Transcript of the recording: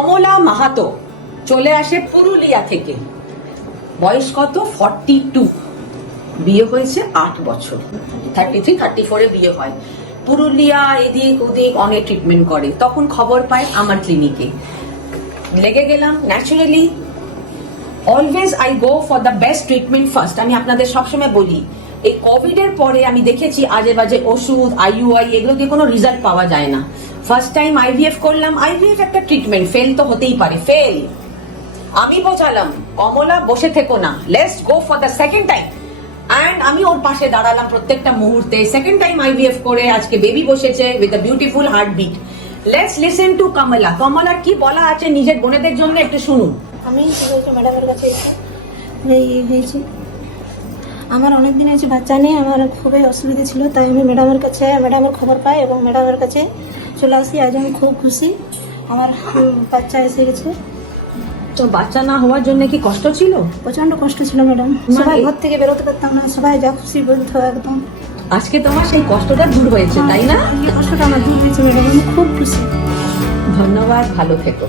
কমলা মাহাতো চলে আসে পুরুলিয়া থেকে। বয়স কত? ফর্টি টু বিয়ে হয়েছে আট বছর। থার্টি থ্রি থার্টি ফোরে বিয়ে হয়। পুরুলিয়া এদিক ওদিক অনেক ট্রিটমেন্ট করে। তখন খবর পায় আমার ক্লিনিকে লেগে গেলাম naturally always I go for the best treatment first আমি আপনাদের সবসময় বলি, এই কোভিড এর পরে আমি দেখেছি আজে বাজে ওষুধ আইইউআই এগুলো দিয়ে কোনো রেজাল্ট পাওয়া যায় না। ফার্স্ট টাইম আইভিএফ করলাম আইভিএফ একটা ট্রিটমেন্ট ফেল তো হতেই পারে ফেল আমি বোঝালাম, কমলা বসে থেকো না let's go for the second time and আমি ওর পাশে দাঁড়ালাম প্রত্যেকটা মুহূর্তে। সেকেন্ড টাইম আইভিএফ করে, আজকে বেবি বসেছে with a beautiful heartbeat let's listen to Kamala. কমলার কি বলা আছে নিজের বোনেদের জন্য একটু শুনুন। আমি ম্যাডামের কাছে হয়েছে আমার অনেক দিন হয়েছে বাচ্চা নেই আমার খুবই অসুবিধা ছিল, তাই আমি ম্যাডামের কাছে, ম্যাডামের খবর পাই এবং ম্যাডামের কাছে চলে আসি আজ আমি খুব খুশি আমার বাচ্চা এসে গেছে। তো বাচ্চা না হওয়ার জন্য কি কষ্ট ছিল? প্রচণ্ড কষ্ট ছিল ম্যাডাম সবাই ঘর থেকে বেরোতে পারতাম না সবাই যা খুশি বলতো একদম। আজকে তোমার সেই কষ্টটা দূর হয়েছে তাই না? কষ্টটা আমার দূর হয়েছে ম্যাডাম আমি খুব খুশি। ধন্যবাদ ভালো থেকো।